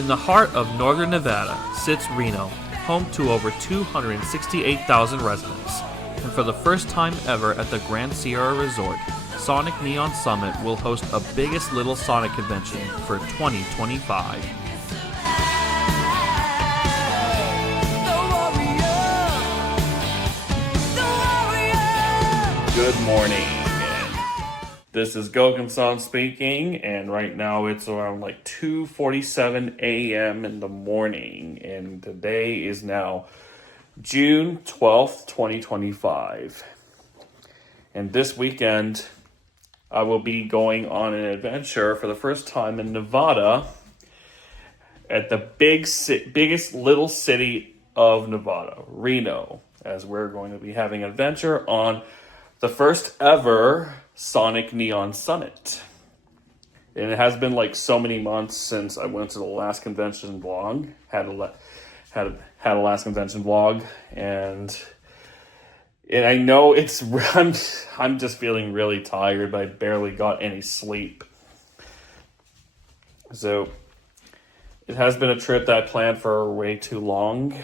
In the heart of northern Nevada sits Reno, home to over 268,000 residents. And for the first time ever at the Grand Sierra Resort, Sonic Neon Summit will host a Biggest Little Sonic convention for 2025. Good morning. This is Goken-san speaking, and right now it's around like 2:47 a.m. in the morning, and today is now June 12th, 2025. And this weekend, I will be going on an adventure for the first time in Nevada at the biggest little city of Nevada, Reno, as we're going to be having an adventure on the first ever Sonic Neon Summit. And it has been like so many months since I went to the last convention vlog, had a last convention vlog, and I know it's I'm just feeling really tired, but I barely got any sleep. So it has been a trip that I planned for way too long.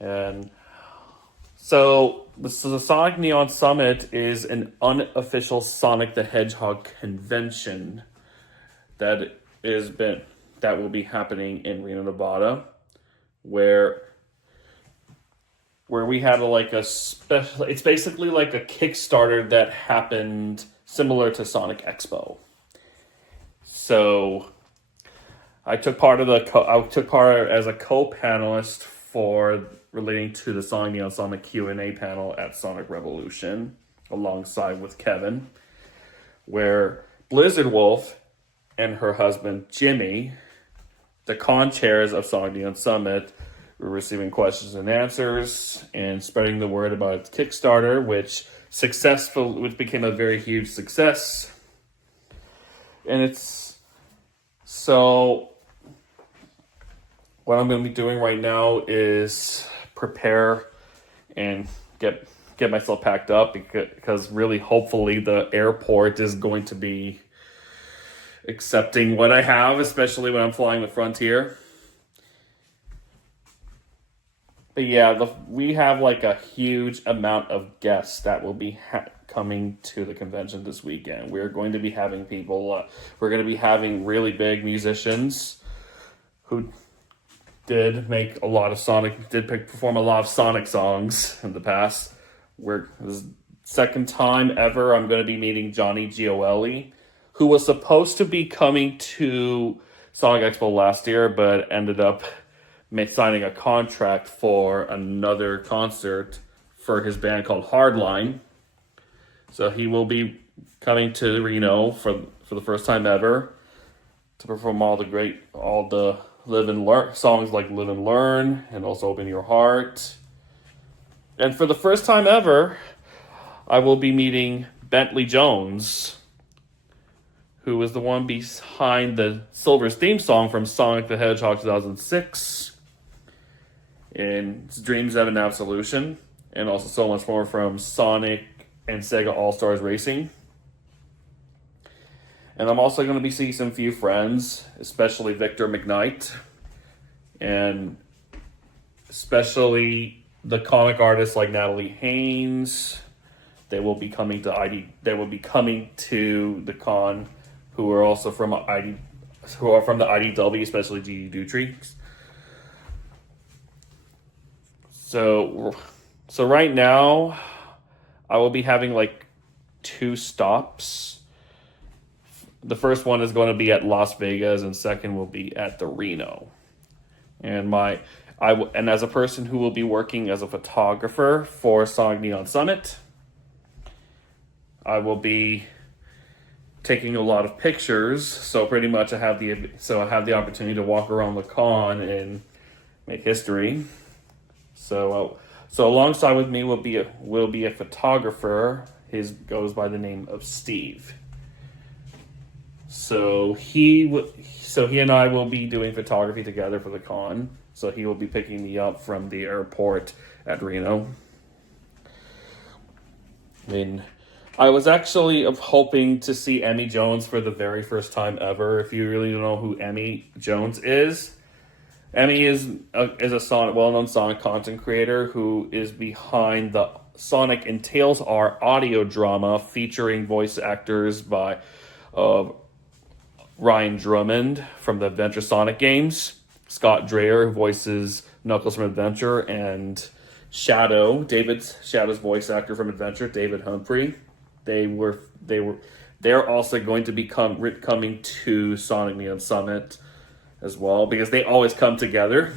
And so the Sonic Neon Summit is an unofficial Sonic the Hedgehog convention that will be happening in Reno, Nevada, where we had it's basically like a Kickstarter that happened similar to Sonic Expo. So I took part as a co-panelist for relating to the Sonic Neon Summit Q&A panel at Sonic Revolution, alongside with Kevin, where Blizzard Wolf and her husband Jimmy, the con chairs of Sonic Neon Summit, were receiving questions and answers and spreading the word about its Kickstarter, which became a very huge success. And so what I'm going to be doing right now is prepare and get myself packed up, because really, hopefully, the airport is going to be accepting what I have, especially when I'm flying the Frontier. But yeah, we have like a huge amount of guests that will be coming to the convention this weekend. We're going to be having we're going to be having really big musicians who did perform a lot of Sonic songs in the past. This is the second time ever I'm going to be meeting Johnny Gioeli, who was supposed to be coming to Sonic Expo last year, but ended up signing a contract for another concert for his band called Hardline. So he will be coming to Reno for the first time ever to perform all the Live and Learn songs like Live and Learn and also Open Your Heart. And for the first time ever, I will be meeting Bentley Jones, who is the one behind the Silver's theme song from Sonic the Hedgehog 2006 and Dreams Have an Absolution, and also so much more from Sonic and SEGA All-Stars Racing. And I'm also going to be seeing some few friends, especially Victor McKnight, and especially the comic artists like Natalie Haynes. They will be coming to the con, who are also from the IDW, especially Gigi Dutrix. So right now, I will be having like 2 stops. The first one is going to be at Las Vegas, and second will be at the Reno. And as a person who will be working as a photographer for Sonic Neon Summit, I will be taking a lot of pictures. So pretty much I have the opportunity to walk around the con and make history. So alongside with me will be a photographer. His goes by the name of Steve. So he and I will be doing photography together for the con. So he will be picking me up from the airport at Reno. And I was actually hoping to see Emmy Jones for the very first time ever. If you really don't know who Emmy Jones is, Emmy is a Sonic, well-known Sonic content creator who is behind the Sonic and Tails R audio drama featuring voice actors by Ryan Drummond from the Adventure Sonic games, Scott Dreyer, who voices Knuckles from Adventure, and Shadow's voice actor from Adventure, David Humphrey. They're also going to be coming to Sonic Neon Summit as well, because they always come together.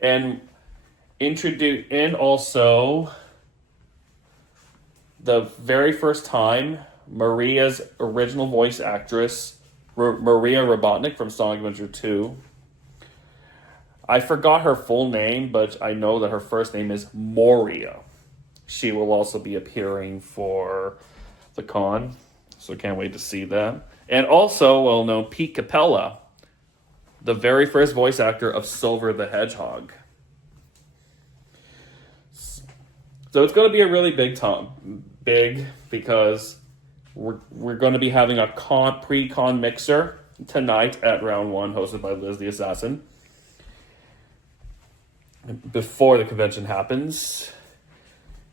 And also the very first time, Maria's original voice actress, Maria Robotnik from Sonic Adventure 2. I forgot her full name, but I know that her first name is Moria. She will also be appearing for the con, so can't wait to see that. And also, well-known Pete Capella, the very first voice actor of Silver the Hedgehog. So it's going to be a really big because we're going to be having a pre-con mixer tonight at round 1, hosted by Liz the Assassin, before the convention happens.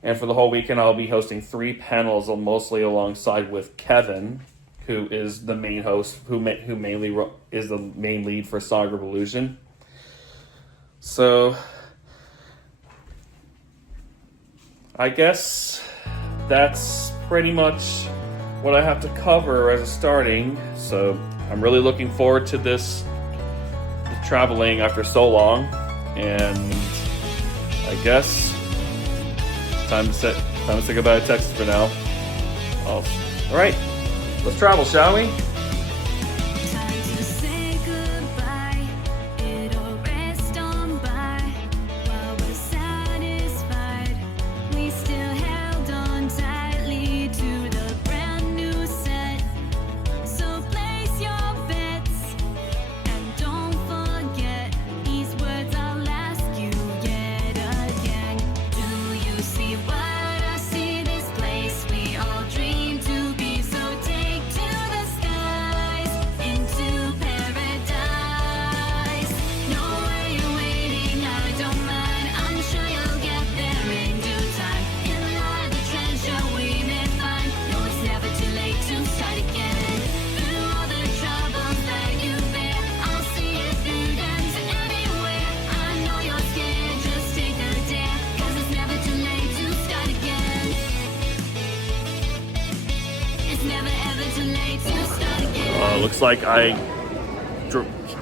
And for the whole weekend, I'll be hosting 3 panels, mostly alongside with Kevin, who is the main host, who mainly is the main lead for Sonic Revolution. So, I guess that's pretty much what I have to cover as a starting. So, I'm really looking forward to this traveling after so long, and I guess time to say goodbye to Texas for now. All right, let's travel, shall we? Looks like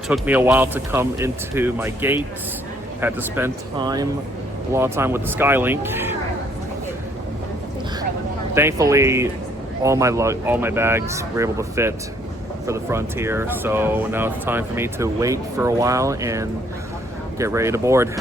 took me a while to come into my gates. Had to spend a lot of time with the Skylink. Thankfully, all my bags were able to fit for the Frontier. So now it's time for me to wait for a while and get ready to board.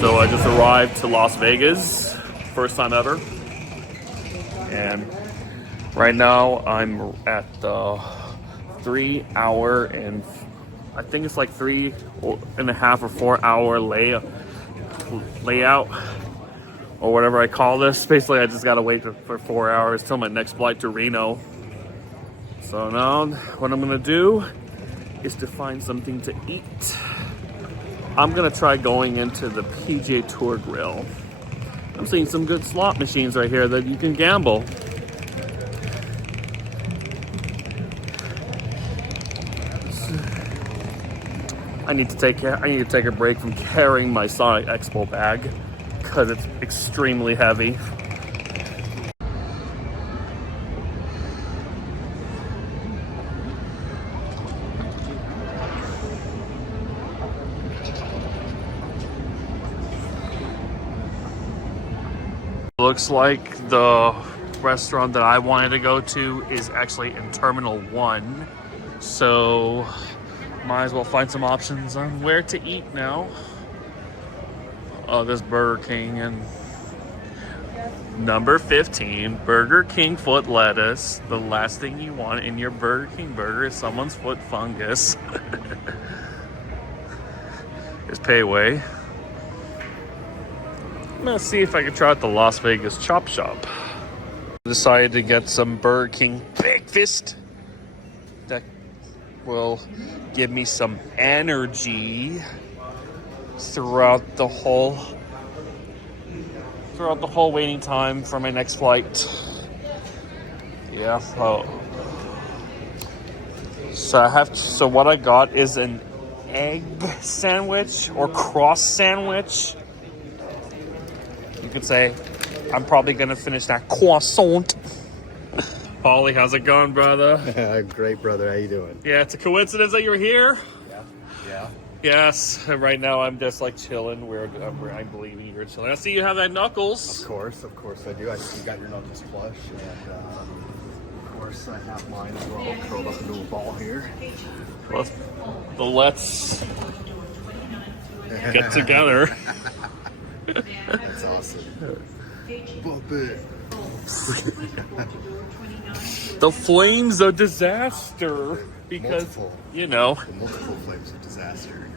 So I just arrived to Las Vegas, first time ever, and right now I'm at the 3 hour and I think it's like 3.5 or 4 hour layout or whatever I call this. Basically, I just gotta wait for 4 hours till my next flight to Reno. So now what I'm gonna do is to find something to eat. I'm gonna try going into the PGA Tour Grill. I'm seeing some good slot machines right here that you can gamble. I need to take a break from carrying my Sonic Expo bag because it's extremely heavy. Looks like the restaurant that I wanted to go to is actually in Terminal 1. So might as well find some options on where to eat now. Oh, there's Burger King and number 15, Burger King foot lettuce. The last thing you want in your Burger King burger is someone's foot fungus. Here's Payway. I'm gonna see if I can try out the Las Vegas Chop Shop. Decided to get some Burger King breakfast that will give me some energy throughout the whole waiting time for my next flight. Yeah. So what I got is an egg sandwich or cross sandwich. You could say I'm probably gonna finish that croissant. Paulie, how's it going, brother? Great, brother. How you doing? Yeah, it's a coincidence that you're here. Yeah. Yes. Right now I'm just like chilling. I believe you're chilling. I see you have that knuckles. Of course I do. I see you got your knuckles plush, and of course I have mine as well, curled up into a ball here. Let's get together. That's awesome. Bump it. The flames of disaster. Because, the multiple flames of disaster.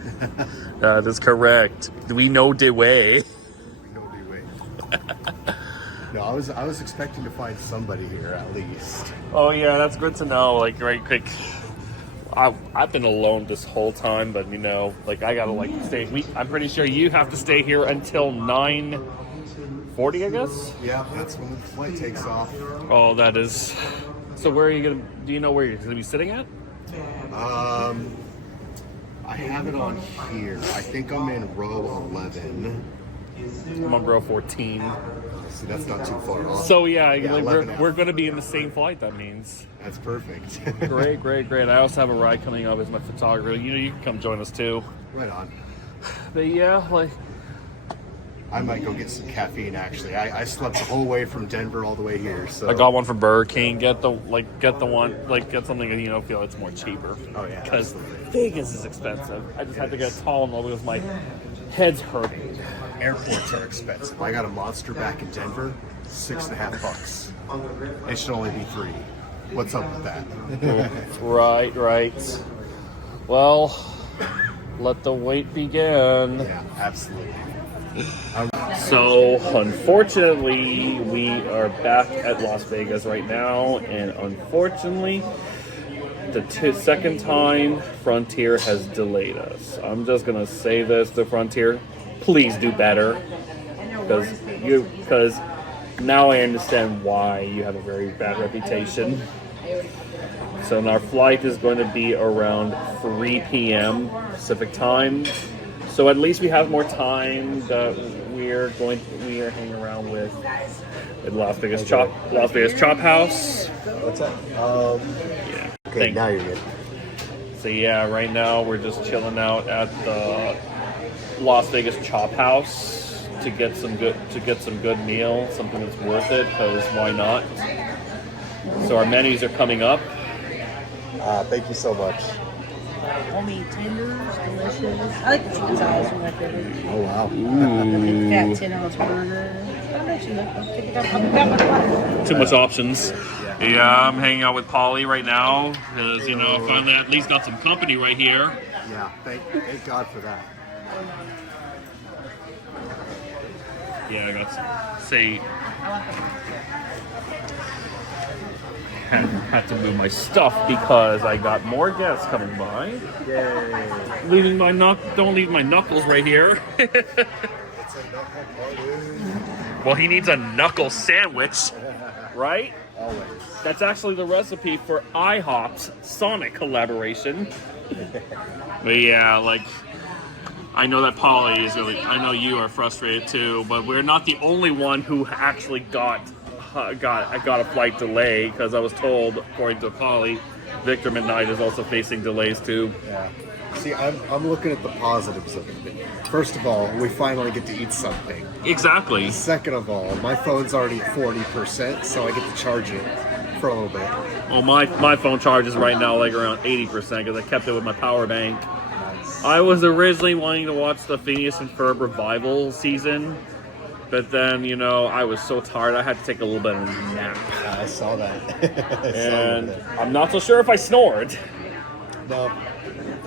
That is correct. We know the way. No, I was expecting to find somebody here at least. Oh yeah, that's good to know. Like, right quick. I've been alone this whole time, but I gotta stay. I'm pretty sure you have to stay here until 9:40, I guess. Yeah, that's when the flight takes off. Oh, that is. So where are you gonna? Do you know where you're gonna be sitting at? I have it on here. I think I'm in row 11. I'm on row 14. See, that's not too far off. So yeah, we're going to be in the same flight. That means that's perfect. Great. I also have a ride coming up as my photographer. You can come join us too. Right on. But yeah, I might go get some caffeine. Actually, I slept the whole way from Denver all the way here. So I got one from Burger King. Get something that feel it's more cheaper. Oh yeah, because Vegas is expensive. I just had to get a tall one because my head's hurting. Airports are expensive. I got a Monster back in Denver, $6.50. It should only be $3. What's up with that? Right. Well, let the wait begin. Yeah, absolutely. So, unfortunately, we are back at Las Vegas right now, and unfortunately, the second time Frontier has delayed us. I'm just gonna say this to Frontier: please do better, because now I understand why you have a very bad reputation. So our flight is going to be around 3 p.m. Pacific time. So at least we have more time that we are hanging around with at Las Vegas Chop House. What's that? Yeah. Okay, now you're good. So yeah, right now we're just chilling out at the Las Vegas Chop House to get some good meal, something that's worth it. Because why not? So our menus are coming up. Thank you so much. Homemade tenders, delicious. I like the chicken thighs from my favorite. Oh wow. Fat 10-ounce burger. I'll let you look. I'll pick up my water. Too much options. Yeah, I'm hanging out with Polly right now because finally at least got some company right here. Yeah, thank God for that. Yeah, I got to say had to move my stuff because I got more guests coming by. Yay. Don't leave my knuckles right here. It's a knuckle party. Well, he needs a knuckle sandwich, right? Always. That's actually the recipe for IHOP's Sonic collaboration. But yeah, like, I know that Polly is really, I know you are frustrated too, but we're not the only one who actually got a flight delay, because I was told, according to Polly, Victor McKnight is also facing delays too. Yeah. See, I'm looking at the positives of it. First of all, we finally get to eat something. Exactly. Second of all, my phone's already at 40%, so I get to charge it for a little bit. Well, my phone charges right now like around 80% because I kept it with my power bank. I was originally wanting to watch the Phineas and Ferb revival season, but then, I was so tired I had to take a little bit of a nap. I saw that. And I'm not so sure if I snored.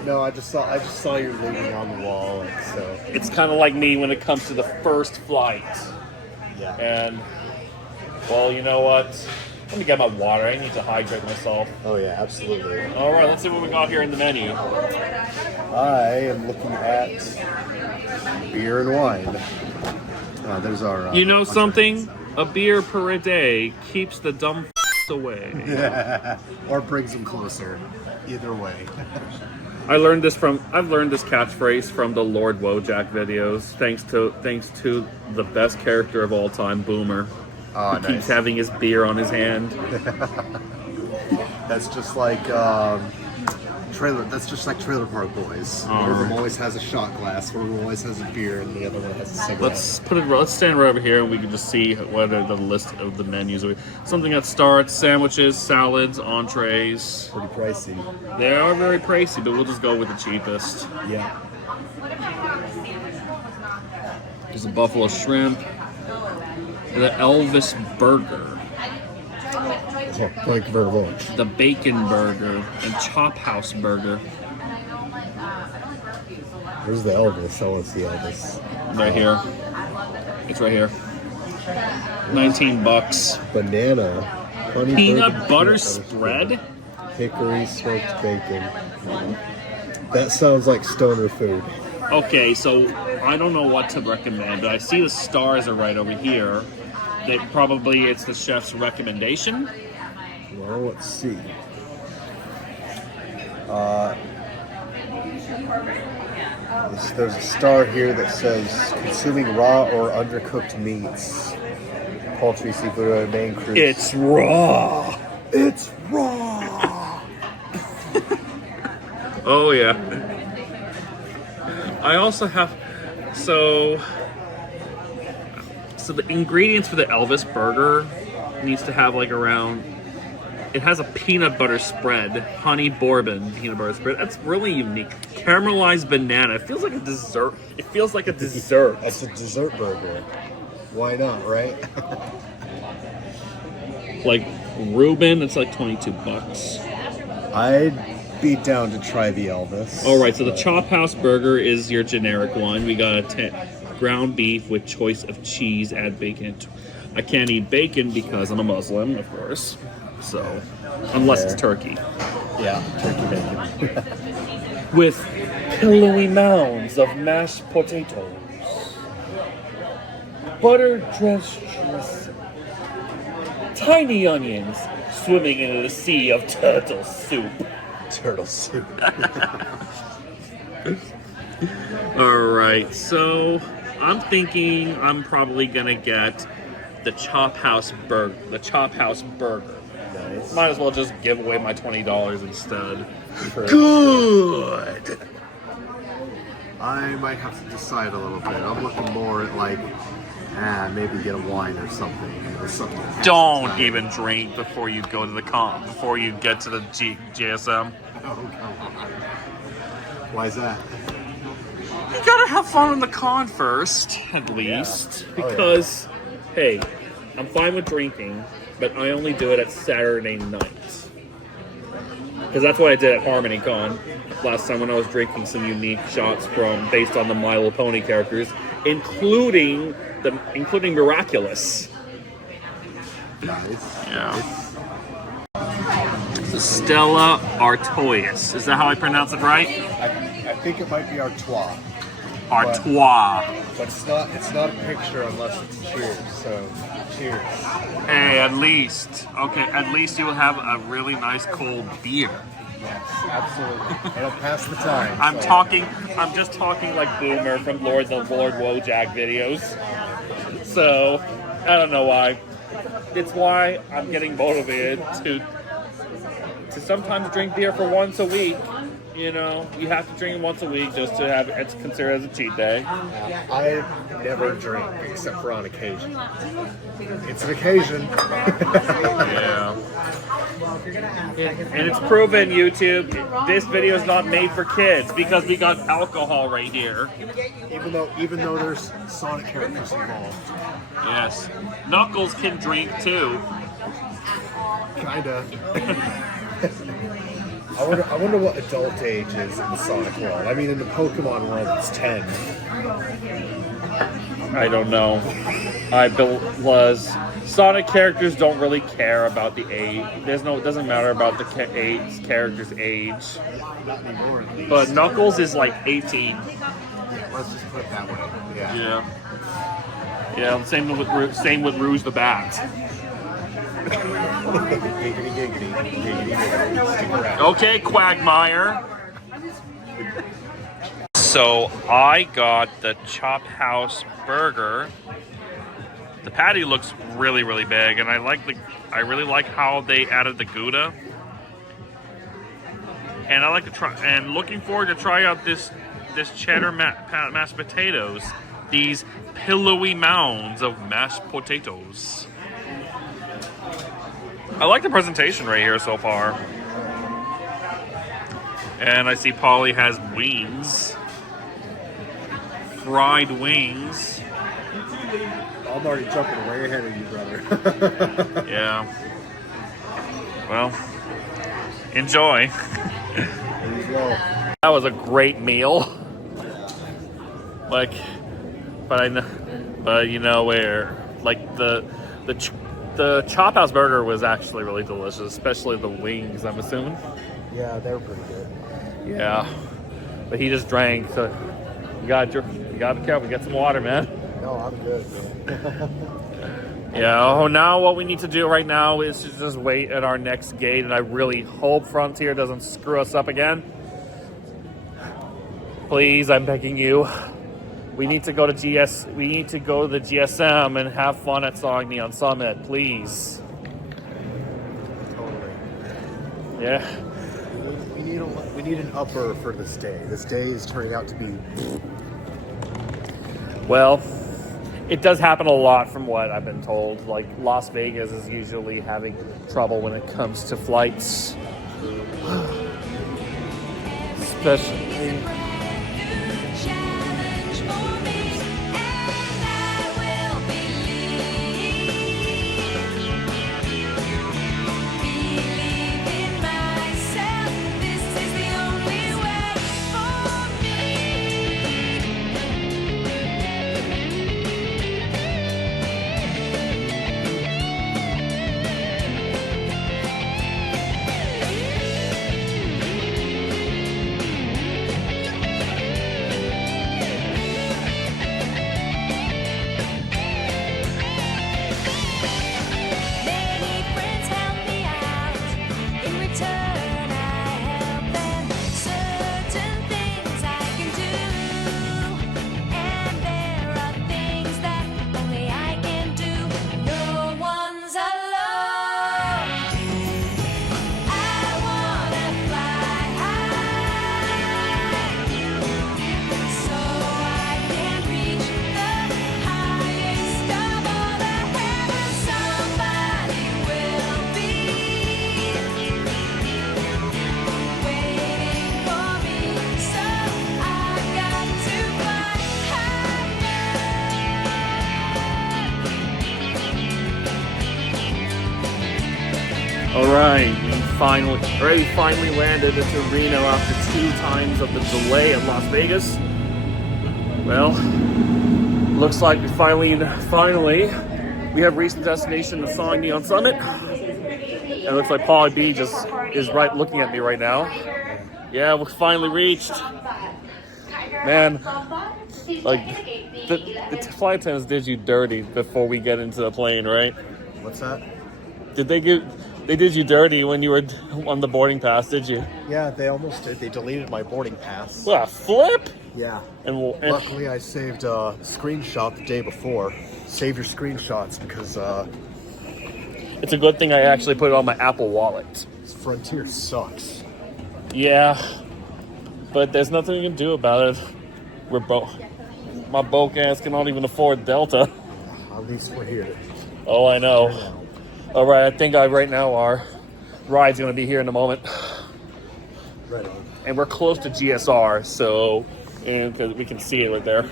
No, I just saw you leaning on the wall, and so It's kind of like me when it comes to the first flight. yeah. And, well, you know what? Let me get my water. I need to hydrate myself. Oh yeah, absolutely. All right, let's see what we got here in the menu. I am looking at beer and wine. There's our. You know something? A beer per day keeps the dumb away. Or brings them closer. Either way. I've learned this catchphrase from the Lord Wojak videos. Thanks to the best character of all time, Boomer. Oh, He keeps having his beer on his hand. That's just like Trailer Park Boys. One of them always has a shot glass, one of them always has a beer, and the other one has a cigarette. Let's stand right over here and we can just see what are the list of the menus. Something that starts sandwiches, salads, entrees. Pretty pricey. They are very pricey, but we'll just go with the cheapest. Yeah. There's a buffalo shrimp. The Elvis burger. Oh, thank you very much. The bacon burger and chop house burger. Where's the Elvis? I want to see Elvis. Right here. It's right here. $19. Banana. Honey Peanut butter spread? Hickory smoked bacon. That sounds like stoner food. Okay, so I don't know what to recommend, but I see the stars are right over here. That probably it's the chef's recommendation. Well, let's see. There's a star here that says consuming raw or undercooked meats, poultry, seafood, or main cruise. It's raw. It's raw. Oh yeah. I also have so the ingredients for the Elvis burger needs to have like around. It has a peanut butter spread, honey bourbon peanut butter spread. That's really unique. Caramelized banana. It feels like a dessert. It feels like a dessert. That's a dessert burger. Why not, right? Like Reuben, it's like $22. I'd be down to try the Elvis. All right, so the Chop House burger is your generic one. We got a ground beef with choice of cheese, add bacon. I can't eat bacon because I'm a Muslim, of course. So, unless it's turkey. Yeah, turkey bacon. With pillowy mounds of mashed potatoes. Butter drenched cheese. Tiny onions swimming in the sea of turtle soup. Turtle soup. Alright, so I'm thinking I'm probably gonna get the Chop House burger. Nice. Might as well just give away my $20 instead. Sure. Good! I might have to decide a little bit. I'm looking more at like, maybe get a wine or something. Don't even drink before you go to the before you get to the GSM. Oh, come on. Why is that? You gotta have fun on the con first, at least. Yeah. Because, hey, I'm fine with drinking, but I only do it at Saturday nights. Because that's what I did at Harmony Con last time when I was drinking some unique shots based on the My Little Pony characters, including Miraculous. Nice. Yeah. Stella Artois. Is that how I pronounce it right? I think it might be Artois. Artois. But it's not a picture unless it's cheers. So cheers. Hey, at least you will have a really nice cold beer. Yes, absolutely. It'll pass the time. I'm just talking like Boomer from the Lord Wojak videos. So, I don't know why. It's why I'm getting motivated to sometimes drink beer for once a week. You know, you have to drink once a week just to have it's considered as a cheat day. I never drink except for on occasion. It's an occasion. Yeah. And it's proven, YouTube, this video is not made for kids because we got alcohol right here. Even though there's Sonic characters involved. Yes. Knuckles can drink too. Kinda. I wonder what adult age is in the Sonic world. I mean, in the Pokemon world, it's 10. I don't know. Sonic characters don't really care about the age. It doesn't matter about the character's age. Not anymore, at least. But Knuckles is like 18. Let's just put it that way. Yeah. Yeah. Same with Rouge the Bat. Giggity, giggity, giggity, giggity. Stick around. Okay, Quagmire. So I got the Chop House burger. The patty looks really, really big, and I really like how they added the Gouda. And I like to try. And looking forward to try out this cheddar mashed potatoes. These pillowy mounds of mashed potatoes. I like the presentation right here so far. And I see Polly has wings. Fried wings. I'm already jumping way ahead of you, brother. Yeah. Well, enjoy. That was a great meal. But you know where, like the Chop House burger was actually really delicious, especially the wings, I'm assuming. Yeah, they were pretty good. Yeah. But he just drank, so you gotta be careful. Get some water, man. No, I'm good. Yeah, now what we need to do right now is to just wait at our next gate, and I really hope Frontier doesn't screw us up again. Please, I'm begging you. We need to go to the GSM and have fun at Sonic Neon Summit, please. Totally. Yeah. We need an upper for this day. This day is turning out to be... Well, it does happen a lot from what I've been told. Like, Las Vegas is usually having trouble when it comes to flights. Especially... finally landed into Reno after 2 times of the delay at Las Vegas. Well, looks like we finally we have reached the destination, the Song Neon Summit. And it looks like Pauly B just is right looking at me right now. Yeah, we finally reached. Man, like the flight attendants did you dirty before we get into the plane, right? What's that? They did you dirty when you were on the boarding pass, did you? Yeah, they almost did. They deleted my boarding pass. What a flip! Yeah. And luckily, I saved a screenshot the day before. Save your screenshots because it's a good thing I actually put it on my Apple Wallet. Frontier sucks. Yeah, but there's nothing you can do about it. My broke ass cannot even afford Delta. At least we're here. Oh, I know. All right, I think right now our ride's going to be here in a moment. Right on. And we're close to GSR, so because we can see it right there.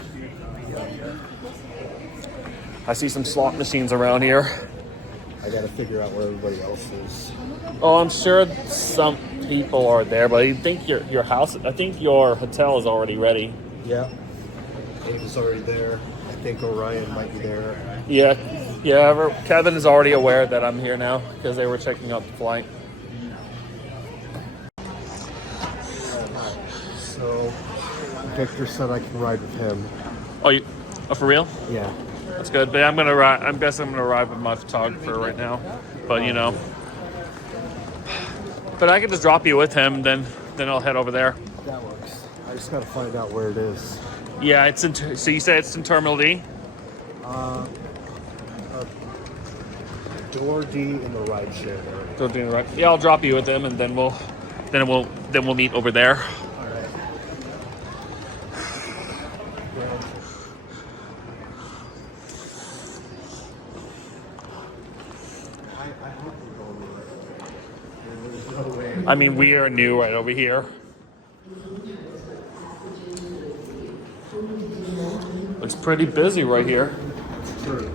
I see some slot machines around here. I got to figure out where everybody else is. Oh, I'm sure some people are there, but I think your hotel is already ready. Yeah. Ava's already there. I think Orion might be there. Yeah. Kevin is already aware that I'm here now because they were checking out the flight. So, Victor said I can ride with him. Oh, for real? Yeah. That's good. But I'm guessing I'm gonna ride with my photographer right now. But but I can just drop you with him. Then I'll head over there. That works. I just gotta find out where it is. Yeah, it's in. So you say it's in Terminal D? Door D in the ride share area. Door D in the right. Yeah, I'll drop you with him, and then we'll meet over there. All right. I hope we're going right. There's no way. I mean, we are new right over here. Looks pretty busy right here. It's true.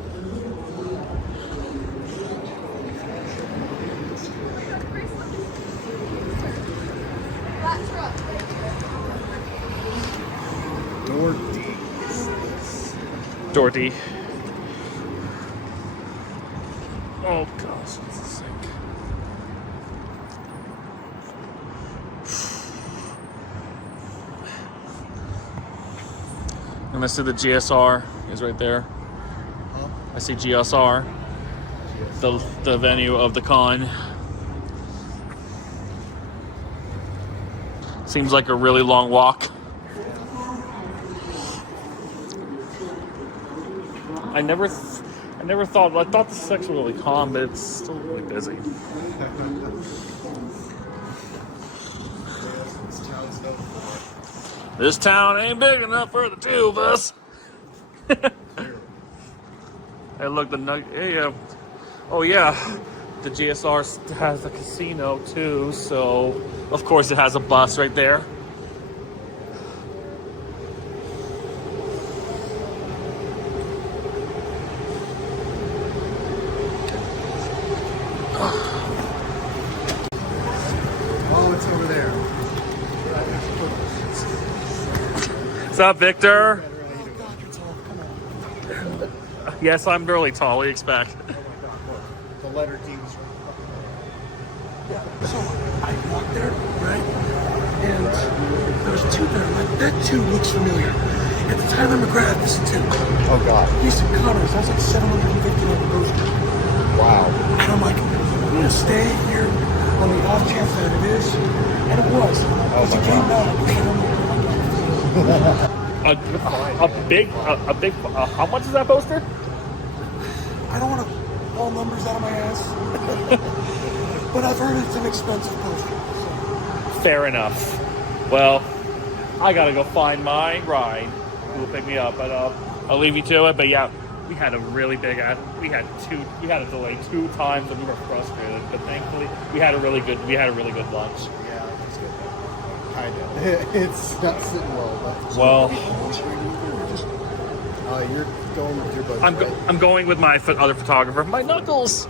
Door D. Door D. Oh gosh, it's sick. And I see the GSR is right there. Huh? I see GSR, the venue of the con. Seems like a really long walk. I never thought. I thought the section was really calm, but it's still really busy. This town ain't big enough for the two of us. Hey, look, oh yeah, the GSR has a casino too, so of course it has a bus right there. Oh, it's over there. What's up, Victor? Yes, I'm really tall. What do you expect? The letter D was right. Yeah, so I walked there, right? And there was two there. Like, that two looks familiar. At the Tyler McGrath is two. Oh, God. He's in Connors. That's like 750 on the poster. Wow. And I'm like, I'm going to stay here on the off chance that it is. And it was. As it came out, A big. How much is that poster? I don't want to pull numbers out of my ass. But I've heard it's an expensive poster. So. Fair enough. Well, I gotta go find my ride. Who will pick me up? But I'll leave you to it. But yeah, we had a really big. We had a delay 2 times, and we were frustrated. But thankfully, we had a really good lunch. Yeah, that's good. Kind of. It's not sitting well, but. Well, You're going with your buddy, right? I'm going with my other photographer, my Knuckles.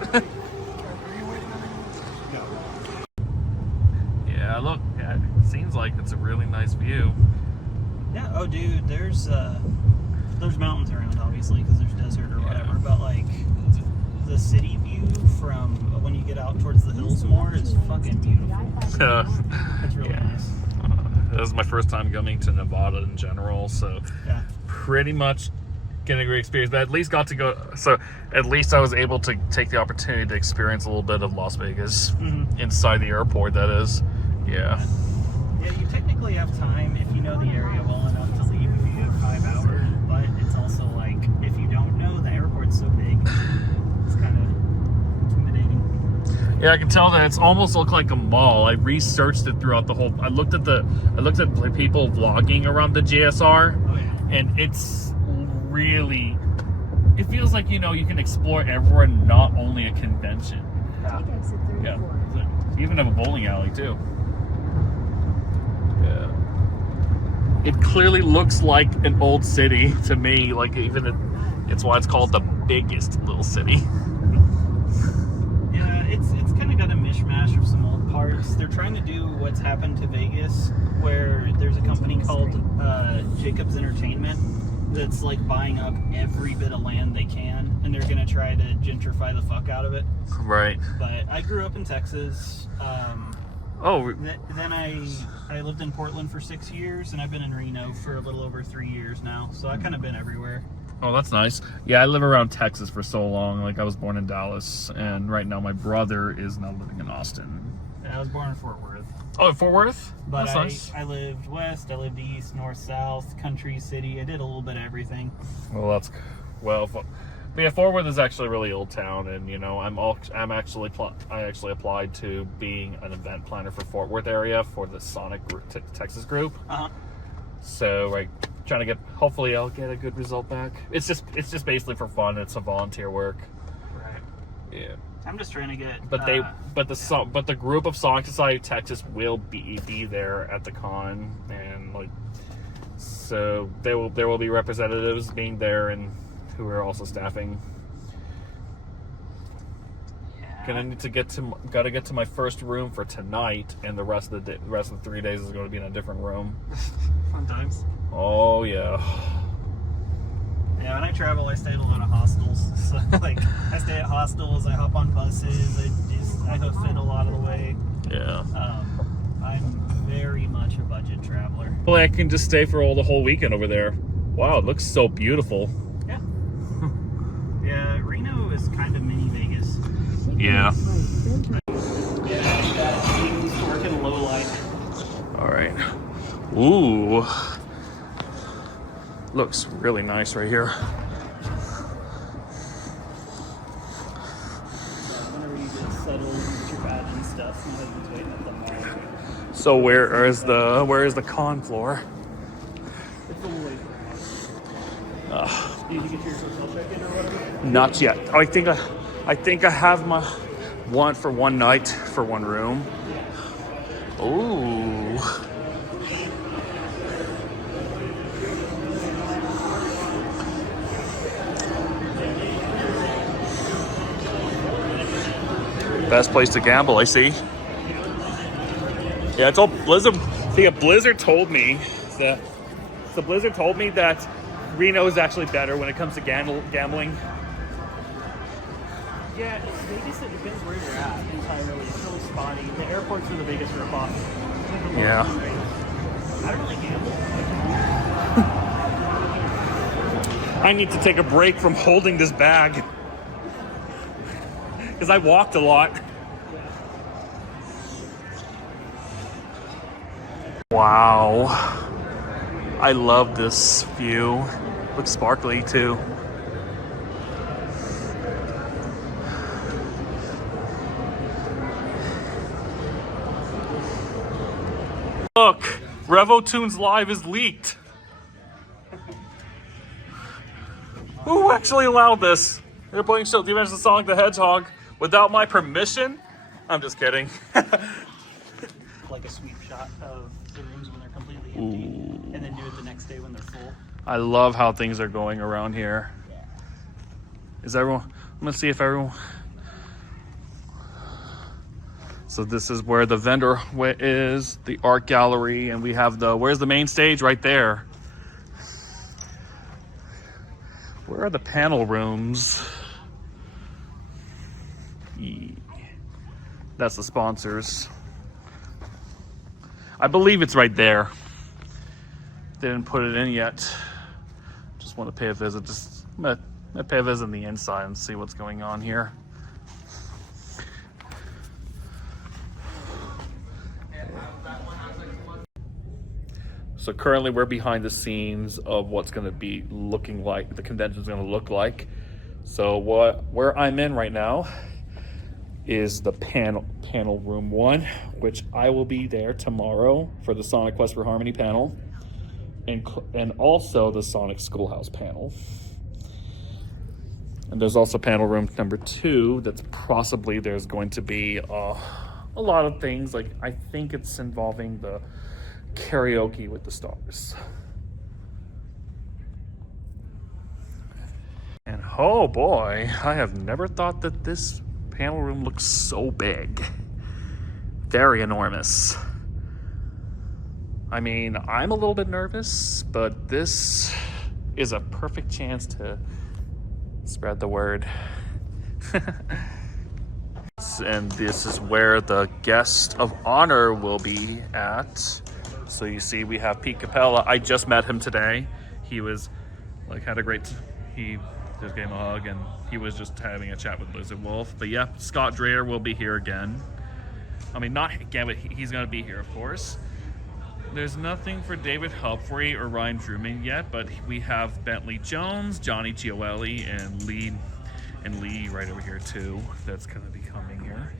like it's a really nice view. Yeah. Oh, dude, there's mountains around, obviously, because there's desert or whatever. But like the city view from when you get out towards the hills more is fucking beautiful. It's really nice. This is my first time coming to Nevada in general, so Yeah. pretty much getting a great experience. But at least got to go. So at least I was able to take the opportunity to experience a little bit of Las Vegas inside the airport. That is, yeah. Yeah, you technically have time if you know the area well enough to leave if you have 5 hours, but it's also like, if you don't know, the airport's so big, it's kind of intimidating. Yeah, I can tell that it's almost looked like a mall. I researched it throughout the whole. I looked at people vlogging around the JSR, Oh, yeah. and it's really. It feels like, you know, you can explore everywhere, not only a convention. Yeah, you even have a bowling alley too. Yeah. It clearly looks like an old city to me. Like it's why it's called the biggest little city. Yeah, it's kind of got a mishmash of some old parts. They're trying to do what's happened to Vegas, where there's a company called Jacobs Entertainment that's like buying up every bit of land they can, and they're gonna try to gentrify the fuck out of it. Right. But I grew up in Texas. Oh. Then I lived in Portland for 6 years, and I've been in Reno for a little over 3 years now. So I've kind of been everywhere. Oh, that's nice. Yeah, I live around Texas for so long. Like, I was born in Dallas, and right now my brother is now living in Austin. Yeah, I was born in Fort Worth. Oh, Fort Worth? But That's nice. I lived west, I lived east, north, south, country, city. I did a little bit of everything. Well, that's but yeah, Fort Worth is actually a really old town, and you know, I actually applied to being an event planner for Fort Worth area for the Sonic Texas group. So like, trying to get, hopefully I'll get a good result back. It's just basically for fun. It's a volunteer work. Right. Yeah. I'm just trying to get. But the group of Sonic Society Texas will be there at the con, and like, so there will be representatives being there and who are also staffing. Yeah. Gotta get to my first room for tonight, and the rest of the 3 days is going to be in a different room. Fun times. Oh yeah. Yeah, when I travel, I stay at a lot of hostels. So, like, I stay at hostels, I hop on buses, I hoof it a lot of the way. Yeah. I'm very much a budget traveler. Well, I can just stay for the whole weekend over there. Wow, it looks so beautiful. Yeah. Yeah, Reno is kind of mini Vegas. Yeah. Yeah, working low light. All right. Ooh. Looks really nice right here. Whenever you get settled with your bag and stuff, my husband's waiting at the mall. So where is the con floor? It's a little late. Did you get your hotel check-in or whatever? Not yet. I think I have my one for one night for one room. Ooh. Best place to gamble, I see. Yeah, I told Blizzard. See, Blizzard told me that. So Blizzard told me that Reno is actually better when it comes to gambling. Yeah, Vegas, it depends where you're at entirely. It's really spotty. The airports are the biggest ripoff. Yeah. I don't really gamble. I need to take a break from holding this bag. Because I walked a lot. Wow. I love this view. Looks sparkly too. Look, RevoTunes Live is leaked. Who actually allowed this? They're playing The Adventures of Sonic the Hedgehog without my permission? I'm just kidding. Like a sweep shot of the rooms when they're completely empty, and then do it the next day when they're full. I love how things are going around here. Yeah. Is everyone? I'm gonna see if everyone. So this is where the vendor is, the art gallery, and we have where's the main stage? Right there. Where are the panel rooms? That's the sponsors. I believe it's right there. They didn't put it in yet. Just want to pay a visit. I'm gonna pay a visit on the inside and see what's going on here. So currently we're behind the scenes of what's going to be looking like, the convention's going to look like. So where I'm in right now is the panel room 1, which I will be there tomorrow for the Sonic Quest for Harmony panel, and also the Sonic Schoolhouse panel. And there's also panel room number 2 that's possibly there's going to be a lot of things, like I think it's involving the karaoke with the stars. And oh boy, I have never thought that this panel room looks so big. Very enormous. I mean, I'm a little bit nervous, but this is a perfect chance to spread the word. And this is where the guest of honor will be at. So you see we have Pete Capella. I just met him today. He was like, had a great, he just gave him a hug and he was just having a chat with Lizard Wolf. But yeah, Scott Dreyer will be here again. I mean, not again, but he's gonna be here, of course. There's nothing for David Humphrey or Ryan Truman yet, but we have Bentley Jones, Johnny Gioeli, and Lee right over here too. That's gonna be coming here.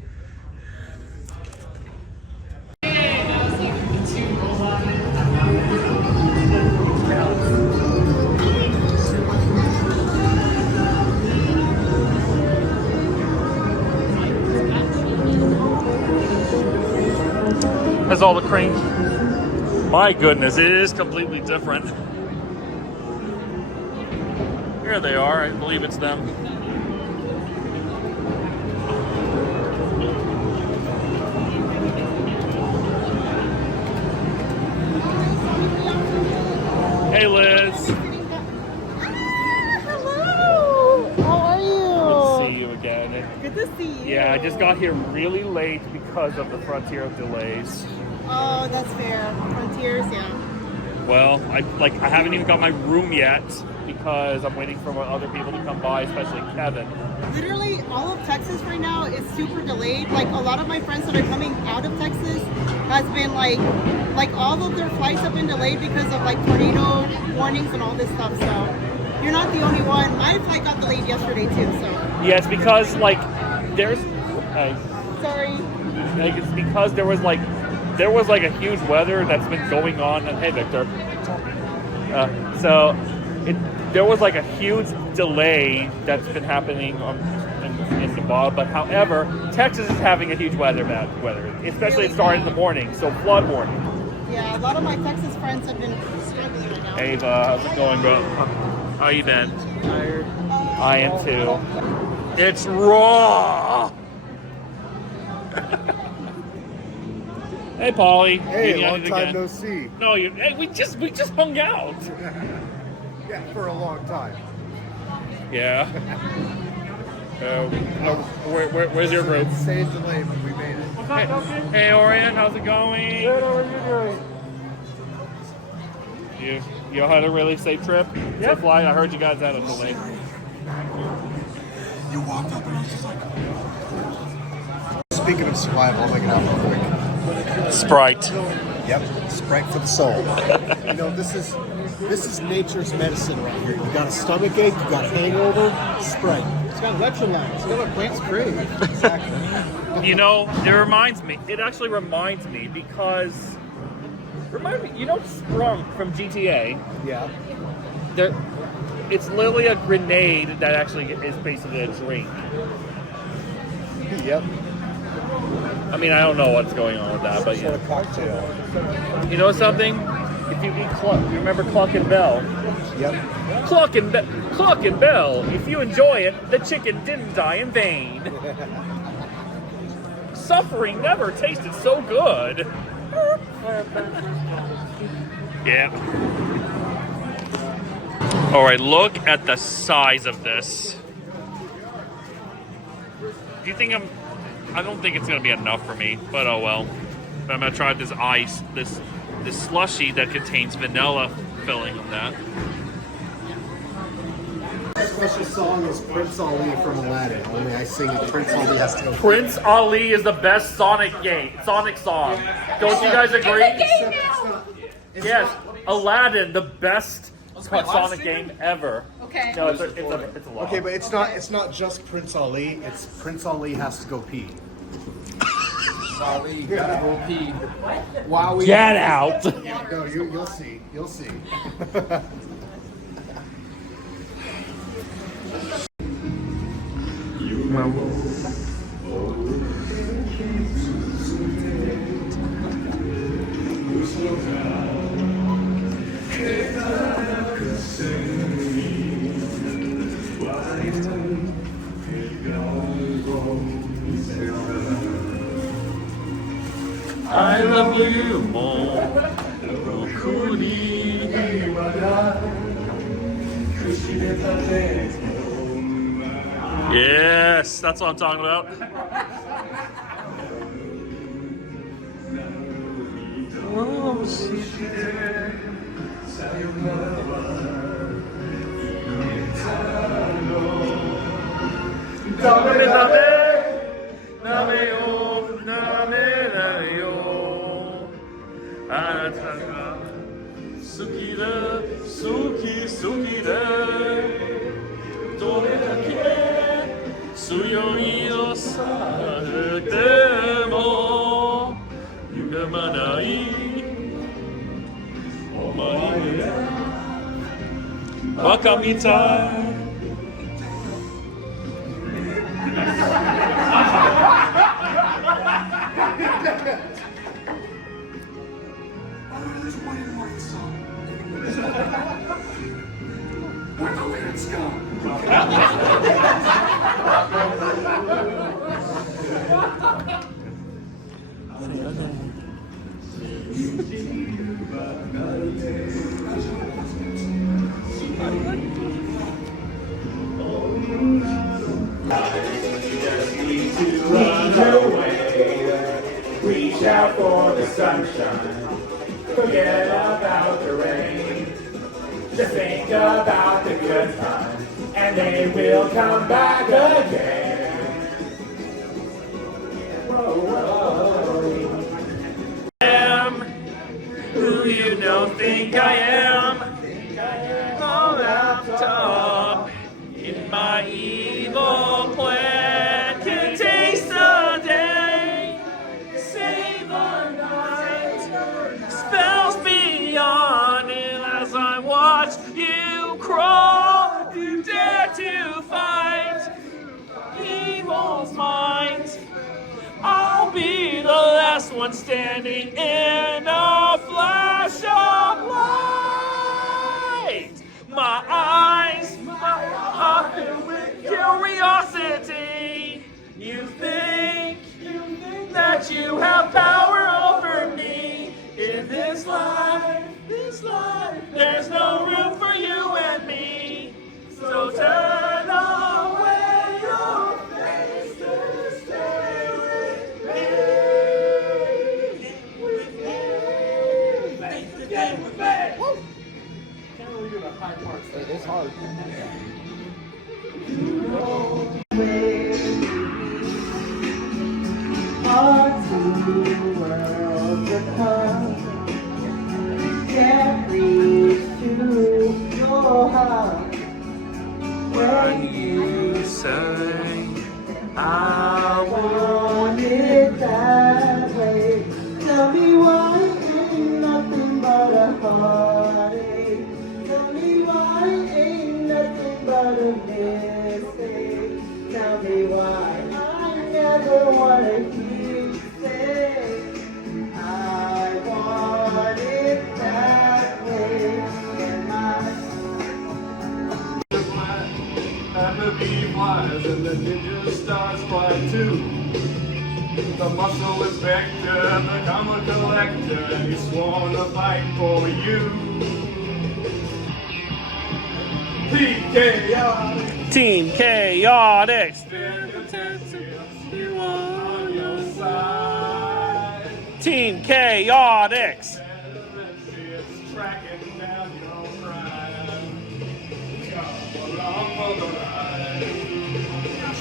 Has all the crane. My goodness, it is completely different. Here they are. I believe it's them. Hey, Liz. Hello. How are you? Good to see you again. Good to see you. Yeah, I just got here really late because of the Frontier delays. Oh, that's fair. Frontiers, yeah. Well, I haven't even got my room yet because I'm waiting for other people to come by, especially Kevin. Literally, all of Texas right now is super delayed. Like, a lot of my friends that are coming out of Texas has been like all of their flights have been delayed because of like tornado warnings and all this stuff. So you're not the only one. My flight got delayed yesterday too. So Yeah, it's because like there's. sorry. Like it's because there was like a huge weather that's been going on. And hey, Victor. There was like a huge delay that's been happening in Nevada. But however, Texas is having a huge weather, especially it started in the morning. So flood warning. Yeah, a lot of my Texas friends have been struggling right now. Ava, how's it going, bro? How you been? Tired. I am too. It's raw. Hey, Polly. Hey, You long did it time again. no see. No, hey, we just hung out. Yeah, for a long time. Yeah. Where's your group? Same delay, but we made it. Hey, Orion, how's it going? Good, how are you doing? You had a really safe trip? Safe flight? I heard you guys had a delay. You walked up and he's just like, Speaking of survival, I'll make it out real quick. Sprite. Yep, Sprite for the soul. You know, this is nature's medicine right here. You got a stomachache, you got a hangover, Sprite. It's got electrolytes. It's got what plants crave. Exactly. You know, it actually reminds me because, you know Sprunk from GTA? Yeah. It's literally a grenade that actually is basically a drink. Yep. I mean, I don't know what's going on with that, but Sort yeah. of cocktail. You know something? If you eat you remember Cluck and Bell? Yep. Cluck and Bell. If you enjoy it, the chicken didn't die in vain. suffering never tasted so good. Yeah. All right, look at the size of this. Do you think I don't think it's gonna be enough for me, but oh well. But I'm gonna try this ice, this slushy that contains vanilla filling on that. My special song is Prince Ali from Aladdin. Only I sing it. Prince Ali has to go. Prince Ali is the best Sonic song. Don't you guys agree? Yes, Aladdin, the best Sonic game ever. Okay. No, it's a lot. Okay, but it's not just Prince Ali. It's Prince Ali has to go pee. Ali, gotta go pee. While we Get out! No, you'll see. You'll see. I love you more. Yes, that's what I'm talking about. Bakamitai. There's one in Arkansas. Where the lyrics go. Reach out for the sunshine. Forget about the rain. Just think about the good times, and they will come back again. Whoa, whoa. I am who you don't think I am. All out top in my evil plan. Can taste the day, save the night. Spells beyond, and as I watch you crawl, you dare to fight evil's mind. I'll be the last one standing in a flash of light. My eyes are filled with curiosity. You think that you have power over me. In this life, there's no room for you and me. So turn away your face to stay with me. Face to stay with me. Woo! Can't really do the high parts. It's hard. When you say I want it that way, tell me why ain't nothing but a heartache. Tell me why ain't nothing but a mistake. Tell me why I never wanna hear you say I want it that way. And the bee flies and the ninja stars fly too. The muscle inspector, become a collector, and he's sworn to fight for you. PKI. Team Chaotix. You on your side. Team Chaotix. It's tracking down your crime. Come along for the ride.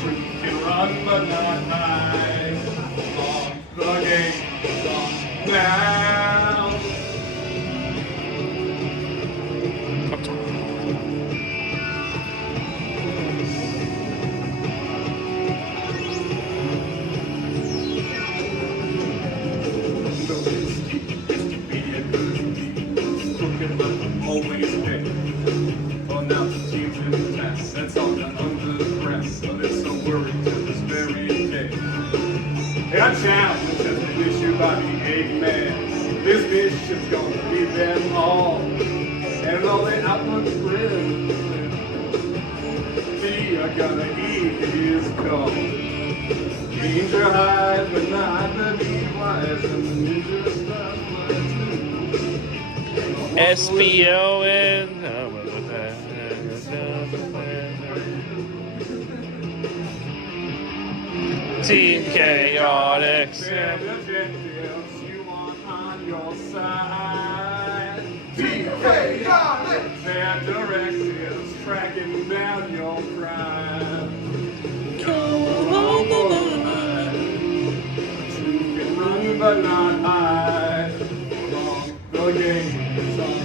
Truth can run but not hide. The game's on now. Always pay. Oh, now the team's in the test. That's all done under the press. So there's some worry to this very day. A challenge has been issued by the Eggman. This mission's gonna lead them all. And all the outlooks grim. We are gonna eat his call. Danger hides, but not the need wise. And the ninja stuff SBON. Team Chaotix. You want on your side. Their directives tracking down your crime. Come on the line. You can run but not hide. Along the game's on.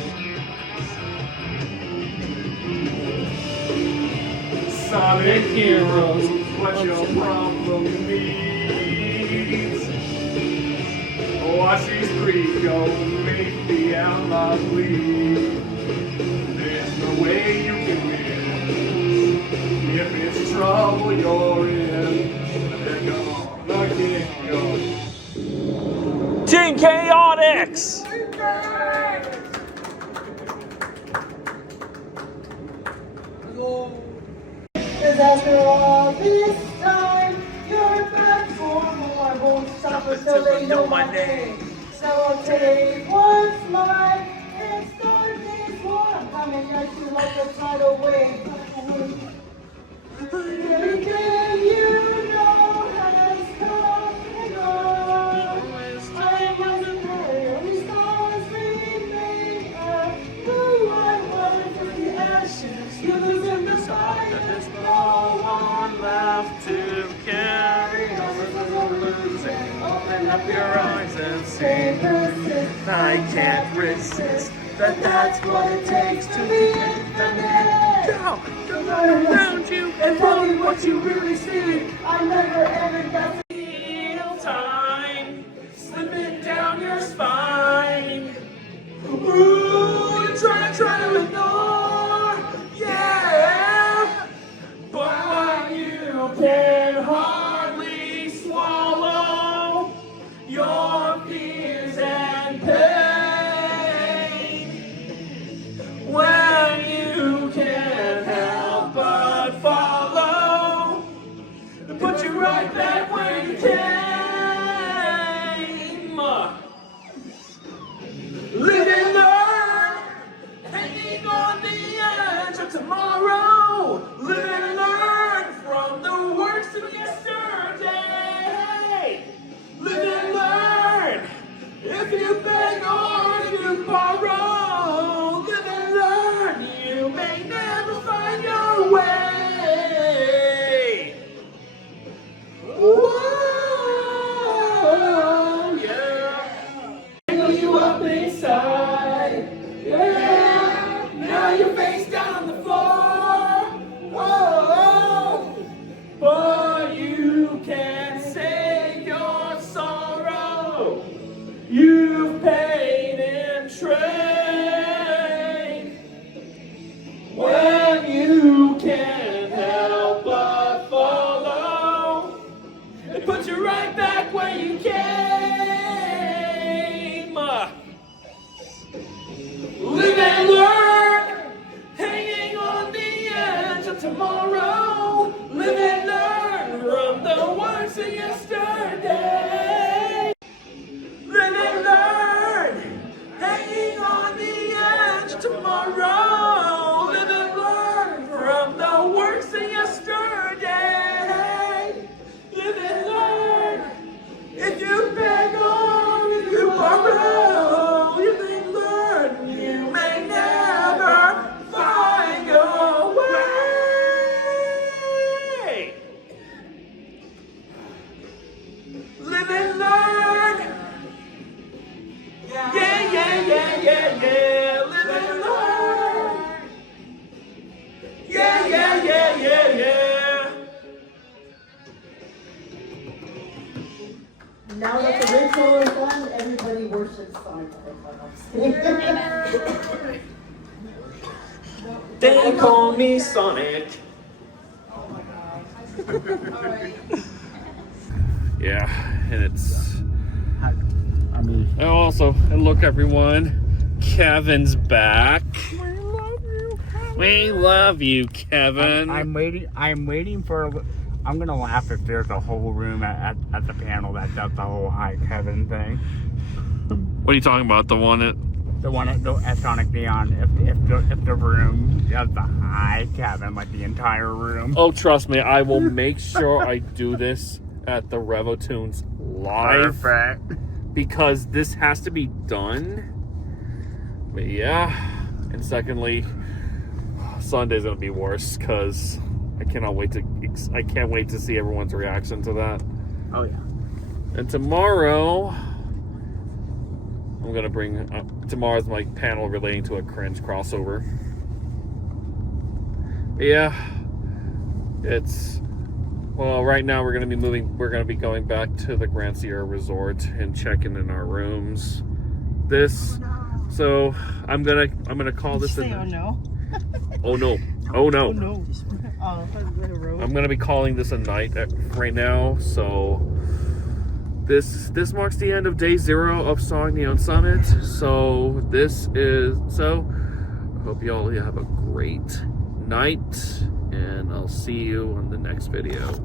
Sonic heroes, what your problem needs. Watch these three go make the outlaw bleed. There's no way you can win. If it's trouble you're in, they're gonna get you. Team Chaotix. Cause after all this time, you're back for more. I won't stop until they know my name. So I'll take one smile and start this war. I'm coming at you like a tidal wave. Everything you know has come and gone. I wasn't there, only stars remain. Who I was in the ashes, you lose in the fire. There's no one left to carry on. Losing, open up your eyes and see. I can't resist. That's what it takes to be infinite. Go around you and tell you what you really see. I never ever got to Feel time slipping down your spine. Ooh, you're trying to ignore, yeah. But you can hardly swallow your fears and pain when you can't help but follow. Put you right back where you came. Live and learn, hanging on the edge of tomorrow. Live and learn from the works of yesterday. Live and learn, if you beg or if you borrow. Live and learn, you may never find your way. Whoa, yeah. Angle you up inside, yeah. Now you're face down on the floor. Whoa, but you can't save your sorrow. You've paid in trade. When you can't help but follow, it puts you right back where you came. Live and learn, hanging on the edge of tomorrow. Live and learn from the words of yesterday. tomorrow. Live and learn from the works of yesterday. Live and learn. If you beg on, if you borrow, live and learn. You may never find your way. Live and learn. Yeah, yeah, yeah, yeah, yeah. Live and learn. Yeah, yeah, yeah, yeah, yeah. Now that the ritual is done, everybody worships Sonic. They call me Sonic. Yeah, and it's. And also, and look, everyone, Kevin's back. We love you, Kevin. I'm waiting for. I'm gonna laugh if there's a whole room at the panel that does the whole Hi Kevin thing. What are you talking about? The one at. The one at Sonic Neon. If the room does the Hi Kevin, like the entire room. Oh, trust me, I will make sure I do this at the RevoTunes live. Perfect. Because this has to be done. But yeah. And secondly, Sunday's gonna be worse because I can't wait to see everyone's reaction to that. Oh yeah. And tomorrow, I'm gonna bring tomorrow's my panel relating to a cringe crossover. Yeah, it's right now we're gonna be going back to the Grand Sierra Resort and checking in our rooms. So I'm gonna call this. Say, oh no. Oh no. Oh no. Oh no. Oh, I'm gonna be calling this a night right now. So this marks the end of day 0 of Sonic Neon Summit. So I hope you all have a great night, and I'll see you on the next video.